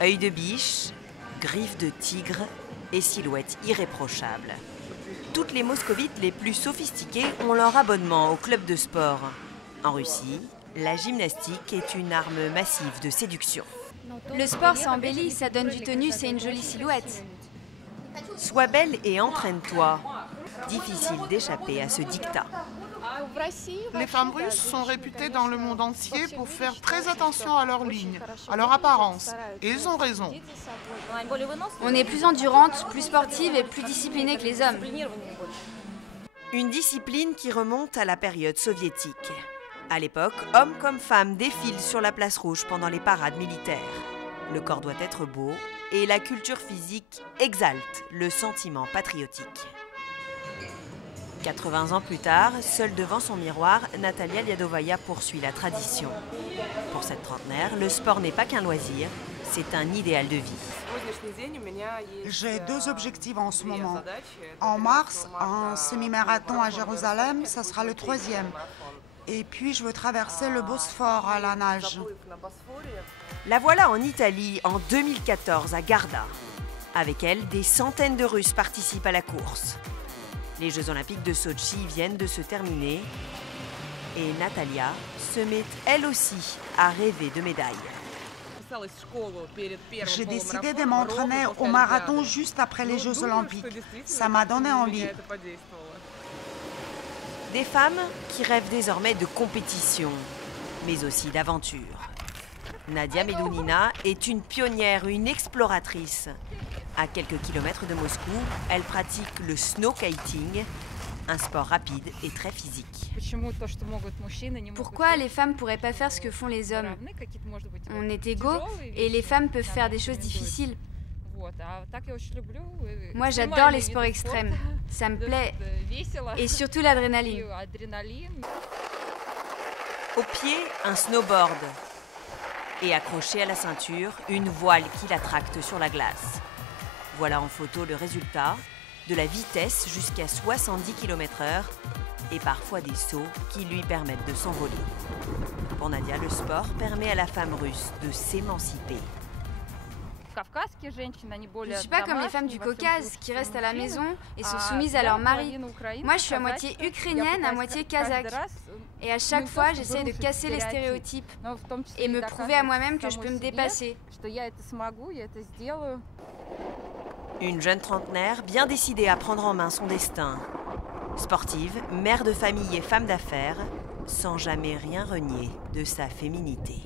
Œil de biche, griffes de tigre et silhouette irréprochable. Toutes les moscovites les plus sophistiquées ont leur abonnement au club de sport. En Russie, la gymnastique est une arme massive de séduction. Le sport, ça embellit, ça donne du tonus et une jolie silhouette. Sois belle et entraîne-toi. Difficile d'échapper à ce dictat. Les femmes russes sont réputées dans le monde entier pour faire très attention à leur ligne, à leur apparence. Et ils ont raison. On est plus endurante, plus sportive et plus disciplinée que les hommes. Une discipline qui remonte à la période soviétique. À l'époque, hommes comme femmes défilent sur la place rouge pendant les parades militaires. Le corps doit être beau et la culture physique exalte le sentiment patriotique. 80 ans plus tard, seule devant son miroir, Natalia Liadovaya poursuit la tradition. Pour cette trentenaire, le sport n'est pas qu'un loisir, c'est un idéal de vie. J'ai 2 objectifs en ce moment. En mars, un semi-marathon à Jérusalem, ça sera le 3e. Et puis je veux traverser le Bosphore à la nage. La voilà en Italie en 2014 à Garda. Avec elle, des centaines de Russes participent à la course. Les Jeux Olympiques de Sotchi viennent de se terminer et Natalia se met elle aussi à rêver de médailles. J'ai décidé de m'entraîner au marathon juste après les Jeux Olympiques. Ça m'a donné envie. Des femmes qui rêvent désormais de compétition, mais aussi d'aventure. Nadia Medounina est une pionnière, une exploratrice. À quelques kilomètres de Moscou, elle pratique le snow-kiting, un sport rapide et très physique. Pourquoi les femmes ne pourraient pas faire ce que font les hommes? On est égaux et les femmes peuvent faire des choses difficiles. Moi, j'adore les sports extrêmes. Ça me plaît. Et surtout l'adrénaline. Au pied, un snowboard. Et accroché à la ceinture, une voile qui la tracte sur la glace. Voilà en photo le résultat, de la vitesse jusqu'à 70 km/h et parfois des sauts qui lui permettent de s'envoler. Pour Nadia, le sport permet à la femme russe de s'émanciper. Je ne suis pas comme les femmes du Caucase qui restent à la maison et sont soumises à leur mari. Moi, je suis à moitié ukrainienne, à moitié kazakh. Et à chaque fois, j'essaie de casser les stéréotypes et me prouver à moi-même que je peux me dépasser. Une jeune trentenaire bien décidée à prendre en main son destin. Sportive, mère de famille et femme d'affaires, sans jamais rien renier de sa féminité.